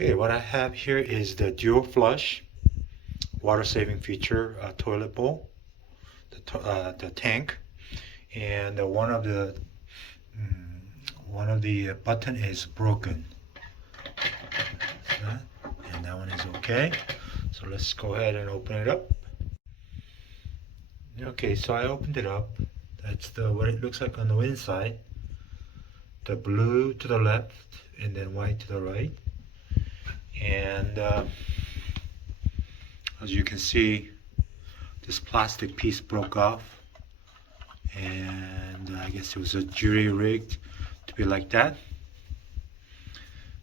Okay, what I have here is the dual flush water saving feature toilet bowl, the tank, and one of the button is broken, and that one is okay. So let's go ahead and open it up. Okay, so I opened it up. That's what it looks like on the inside. The blue to the left, and then white to the right. And as you can see, this plastic piece broke off, and I guess it was a jury rigged to be like that.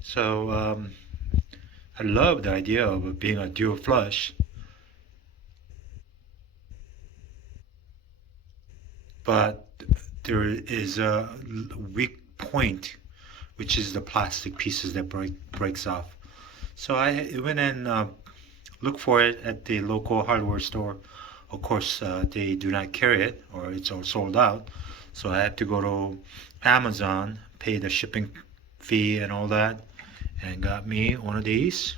So I love the idea of it being a dual flush, but there is a weak point, which is the plastic pieces that breaks off. So I went and looked for it at the local hardware store. Of course, they do not carry it, or it's all sold out. So I had to go to Amazon, pay the shipping fee and all that, and got me one of these.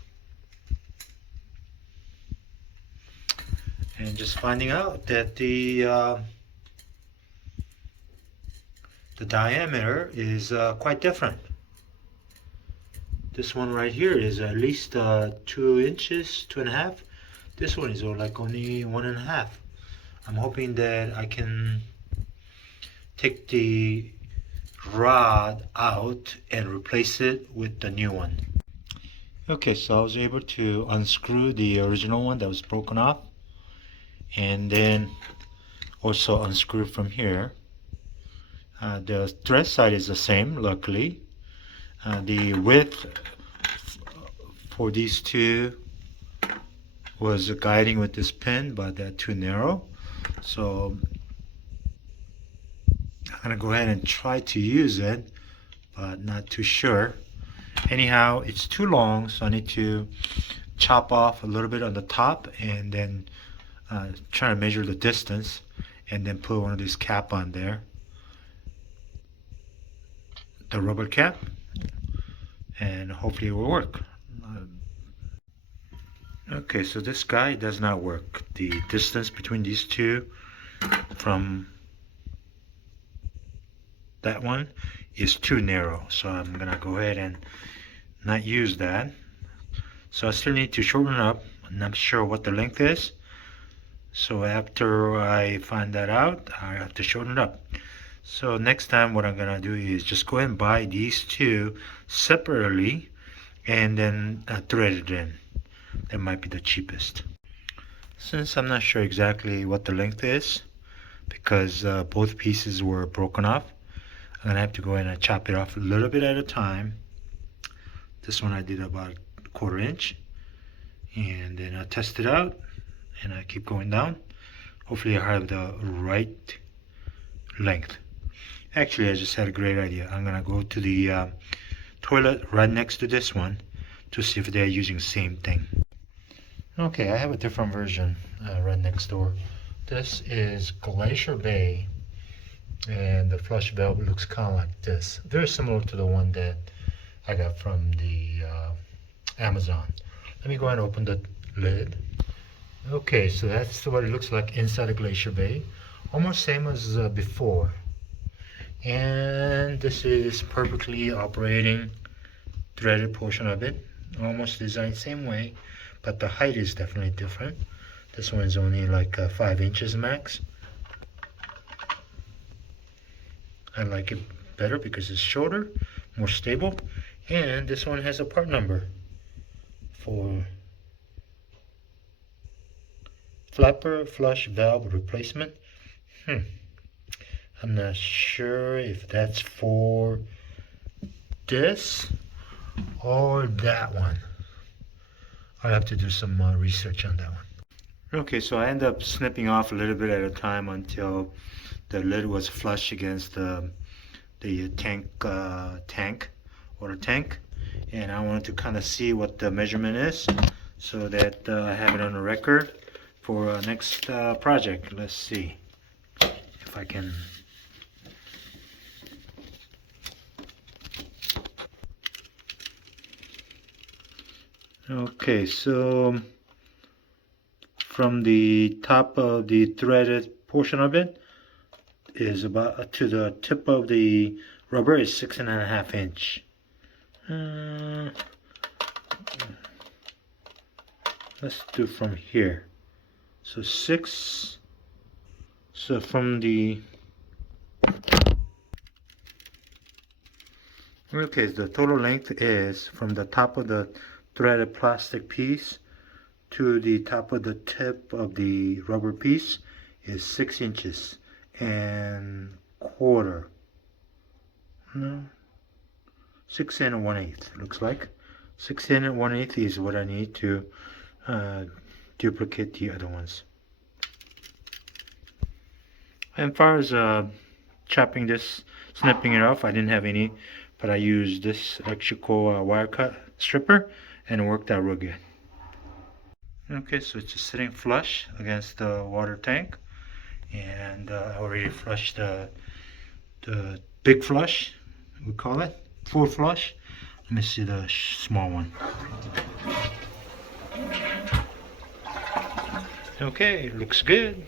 And just finding out that the diameter is quite different. This one right here is at least 2 inches, 2.5. This one is like only 1.5. I'm hoping that I can take the rod out and replace it with the new one. Okay, so I was able to unscrew the original one that was broken off, and then also unscrew from here. The thread side is the same, luckily. The width for these two was guiding with this pin, but they're too narrow. So I'm gonna go ahead and try to use it, but not too sure. Anyhow, it's too long, so I need to chop off a little bit on the top and then try to measure the distance and then put one of these cap on there, the rubber cap, and hopefully it will work. Okay, so this guy does not work. The distance between these two from that one is too narrow, so I'm gonna go ahead and not use that. So I still need to shorten it up. I'm not sure what the length is, so after I find that out, I have to shorten it up. So next time what I'm gonna do is just go ahead and buy these two separately and then thread it in. That might be the cheapest. Since I'm not sure exactly what the length is, because both pieces were broken off, I'm gonna have to go in and chop it off a little bit at a time. This one I did about 1/4 inch, and then I test it out and I keep going down. Hopefully I have the right length. Actually, I just had a great idea. I'm gonna go to the toilet right next to this one to see if they're using the same thing. Okay, I have a different version right next door. This is Glacier Bay, and the flush valve looks kind of like this. Very similar to the one that I got from the Amazon. Let me go ahead and open the lid. Okay, so that's what it looks like inside the Glacier Bay. Almost same as before. And this is perfectly operating threaded portion of it. Almost designed same way, but the height is definitely different. This one is only like 5 inches max. I like it better because it's shorter, more stable, and this one has a part number for flapper flush valve replacement. I'm not sure if that's for this or that one. I'll have to do some research on that one. Okay, so I end up snipping off a little bit at a time until the lid was flush against the water tank, and I wanted to kind of see what the measurement is so that I have it on the record for next project. Let's see if I can. Okay, so from the top of the threaded portion of it is about to the tip of the rubber is 6.5 inch. Let's do from here. So 6. So from the the total length is from the top of the threaded plastic piece to the top of the tip of the rubber piece is 6 inches and quarter. No, 6 and 1/8 looks like. 6 and 1/8 is what I need to duplicate the other ones. And as far as chopping this, snipping it off, I didn't have any, but I used this electrical wire cut stripper and it worked out real good. Okay, so it's just sitting flush against the water tank, and I already flushed the big flush, we call it, full flush. Let me see the small one. Okay, looks good.